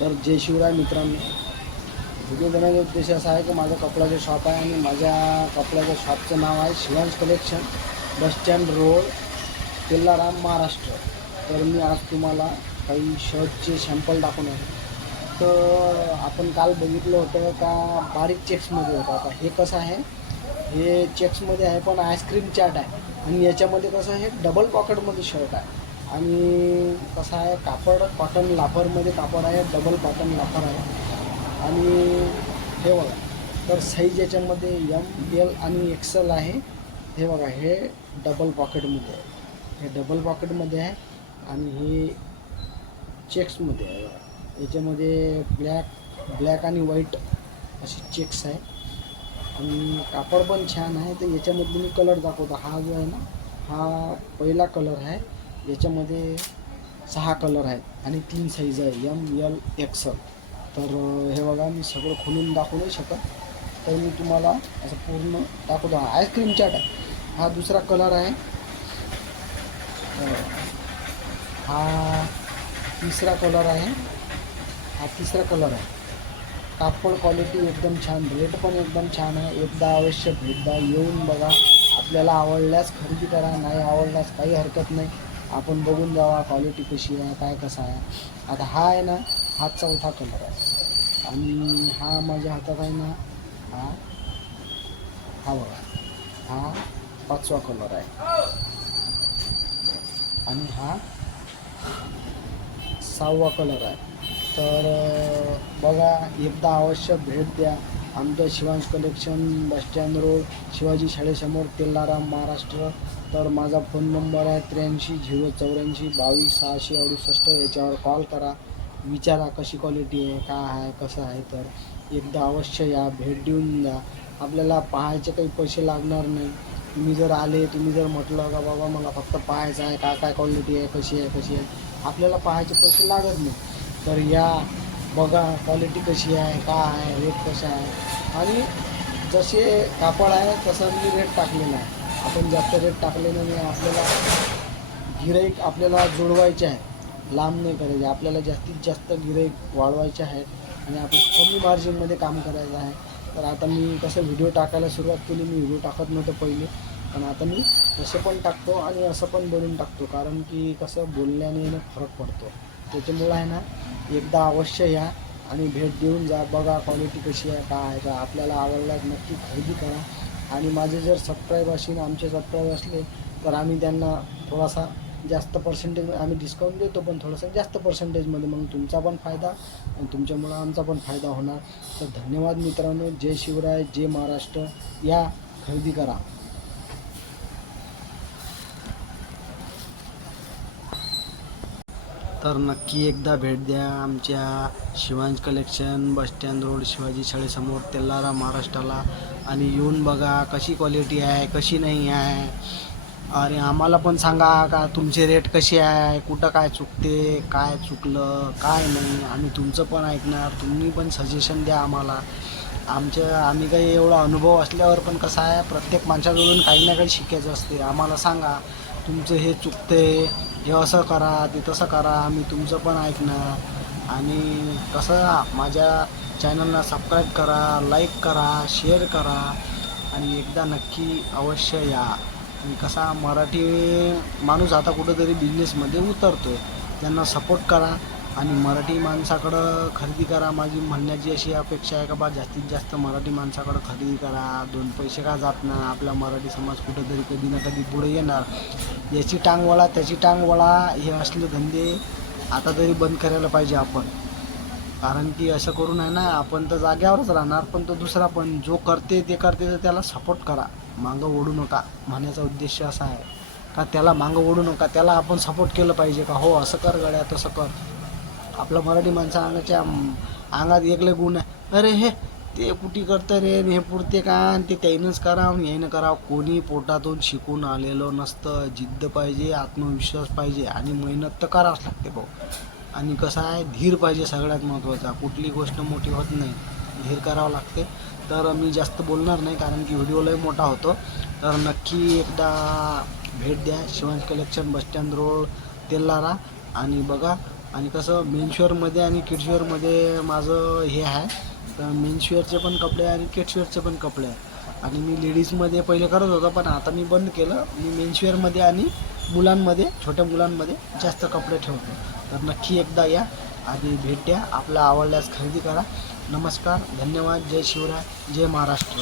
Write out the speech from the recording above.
तर जय शिवराय मित्रांनो. व्हिडिओ बनवण्याचा उद्देश असा आहे की माझं कपड्याचं शॉप आहे आणि माझ्या कपड्याच्या शॉपचं नाव आहे Shivansh collection bus stand road Telhara Maharashtra. तर मी आज तुम्हाला काही शर्टचे सॅम्पल दाखवणार आहे. तर आपण काल बघितलं होतं का बारीक चेक्समध्ये होतं. आता हे कसं आहे? हे चेक्समध्ये आहे पण आईस्क्रीम चाट आहे. आणि याच्यामध्ये कसं आहे? डबल पॉकेटमध्ये शर्ट आहे. आणि कसं आहे कापड कॉटन लाफरमध्ये कापड आहे डबल कॉटन लाफर आहे. आणि हे बघा तर साईज याच्यामध्ये एम एल आणि एक्सेल आहे. हे बघा हे डबल पॉकेटमध्ये आहे. हे डबल पॉकेटमध्ये आहे आणि हे चेक्समध्ये आहे. बघा याच्यामध्ये ब्लॅक ब्लॅक आणि व्हाईट असे चेक्स आहे. आणि कापड पण छान आहे तर याच्यामधले मी कलर दाखवतो. हा जो आहे ना हा पहिला कलर आहे. याच्यामध्ये सहा कलर आहेत आणि तीन साईज आहे एम एल एक्सल तर हे बघा मी सगळं खोलून दाखवू नाही शकत. तर मी तुम्हाला असं पूर्ण दाखवतो. हा आईस्क्रीम चाट आहे. हा दुसरा कलर आहे. हा तिसरा कलर आहे. हा तिसरा कलर आहे. कापड क्वालिटी एकदम छान रेट पण एकदम छान आहे. एकदा आवश्यक एकदा येऊन बघा. आपल्याला आवडल्यास खरेदी करा नाही आवडल्यास काही हरकत नाही. आपण बघून जावा क्वालिटी कशी आहे काय कसं आहे. आता हा आहे ना हा चौथा कलर आहे. आणि हा माझ्या हातात आहे ना हा हा बघा. हा पाचवा कलर आहे. आणि हा सहावा कलर आहे. तर बघा एकदा अवश्य भेट द्या. आमच्या Shivansh collection bus stand road Shivaji शाळेसमोर तेलाराम Maharashtra. तर माझा फोन नंबर आहे त्र्याऐंशी झिरो चौऱ्याऐंशी बावीस सहाशे अडुसष्ट. याच्यावर कॉल करा. विचारा कशी क्वालिटी आहे काय आहे कसं आहे. तर एकदा अवश्य या भेट देऊन द्या आपल्याला पाहायचे काही पैसे लागणार नाही. तुम्ही जर आले तुम्ही जर म्हटलं का बाबा मला फक्त पाहायचं आहे काय काय क्वालिटी आहे कशी आहे कशी आहे. आपल्याला पाहायचे पैसे लागत नाही. तर या बघा क्वालिटी कशी आहे का आहे रेट कसा आहे. आणि जसे कापड आहे तसं मी रेट टाकलेला आहे. आपण जास्त रेट टाकलेलं नाही आपल्याला गिराईक आपल्याला जोडवायचे आहे. लांब नाही करायचे. आपल्याला जास्तीत जास्त गिराईक वाढवायचे आहे. आणि आपण कमी मार्जिनमध्ये काम करायचं आहे. तर आता मी कसं व्हिडिओ टाकायला सुरुवात केली. मी व्हिडिओ टाकत नव्हतं पहिले. पण आता मी तसं पण टाकतो आणि असं पण बोलून टाकतो. कारण की कसं बोलल्याने फरक पडतो. त्याच्यामुळं आहे ना एकदा अवश्य या आणि भेट देऊन जा. बघा क्वालिटी कशी आहे काय आहे. का आपल्याला आवडल्यास नक्की खरेदी करा. आणि माझे जर सबस्क्राईब असेल आमचे सबस्क्राईब असले तर आम्ही त्यांना थोडासा जास्त पर्सेंटेज आम्ही डिस्काउंट देतो पण थोडंसं जास्त पर्सेंटेजमध्ये मग तुमचा पण फायदा आणि तुमच्यामुळं आमचा पण फायदा होणार. तर धन्यवाद मित्रांनो. जय शिवराय जय महाराष्ट्र. या खरेदी करा. तर नक्की एकदा भेट द्या आमच्या Shivansh collection bus stand road Shivaji शाळेसमोर Telhara महाराष्ट्राला. आणि येऊन बघा कशी क्वालिटी आहे कशी नाही आहे. अरे आम्हाला पण सांगा का तुमचे रेट कसे आहे कुठं काय चुकते काय चुकलं काय नाही. आम्ही तुमचं पण ऐकणार तुम्ही पण सजेशन द्या आम्हाला. आमच्या आम्ही काही एवढा अनुभव असल्यावर पण कसं आहे प्रत्येक माणसाजवळून काही ना काही शिकायचं असते. आम्हाला सांगा तुमचं हे चुकते हे असं करा ते तसं करा मी तुमचं पण ऐकणार. आणि कसं माझ्या चॅनलला सबस्क्राईब करा लाईक करा शेअर करा. आणि एकदा नक्की अवश्य या. आणि कसा मराठी माणूस आता कुठंतरी बिझनेसमध्ये उतरतो आहे त्यांना सपोर्ट करा. आणि मराठी माणसाकडं खरेदी करा माझी म्हणण्याची अशी अपेक्षा आहे का बा जास्तीत जास्त मराठी माणसाकडं खरेदी करा दोन पैसे का जात ना आपला मराठी समाज कुठंतरी कधी ना कधी पुढे येणार. याची टांग वळा त्याची टांग वळा हे असले धंदे आता तरी बंद करायला पाहिजे आपण. कारण की असं करून आहे ना आपण तर जाग्यावरच राहणार पण तो दुसरा पण जो करते ते करते तर त्याला सपोर्ट करा. मागं ओढू नका. म्हणण्याचा उद्देश असा आहे. का त्याला मागं ओढू नका. त्याला आपण सपोर्ट केलं पाहिजे का? हो असं कर गड्या तसं कर. आपला मराठी माणसा अंगाच्या अंगात एकले गुण आहे. अरे हे ते कुठी करतं रे? आणि हे पुरते का? आणि ते त्याईनंच करावं यानं करावं. कोणी पोटातून शिकून आलेलं नसतं. जिद्द पाहिजे आत्मविश्वास पाहिजे आणि मेहनत तर करावंच लागते भाऊ. आणि कसं आहे धीर पाहिजे सगळ्यात महत्त्वाचा. कुठली गोष्ट मोठी होत नाही. धीर करावं लागते. तर मी जास्त बोलणार नाही कारण की व्हिडिओ लय मोठा होतो. तर नक्की एकदा भेट द्या. Shivansh collection bus stand road Telhara आणि बघा आणि कसं मेन्शवेअरमध्ये आणि किड्सवेअरमध्ये माझं हे आहे. तर मेन्शवेअरचे पण कपडे आहे आणि किड्सवेअरचे पण कपडे आहे. आणि मी लेडीजमध्ये पहिले करत होतो पण आता मी बंद केलं. मी मेन्शवेअरमध्ये आणि मुलांमध्ये छोट्या मुलांमध्ये जास्त कपडे ठेवतो. तर नक्की एकदा या आणि भेट द्या. आपला आवडल्यास खरेदी करा. नमस्कार धन्यवाद. जय शिवराय. जय महाराष्ट्र.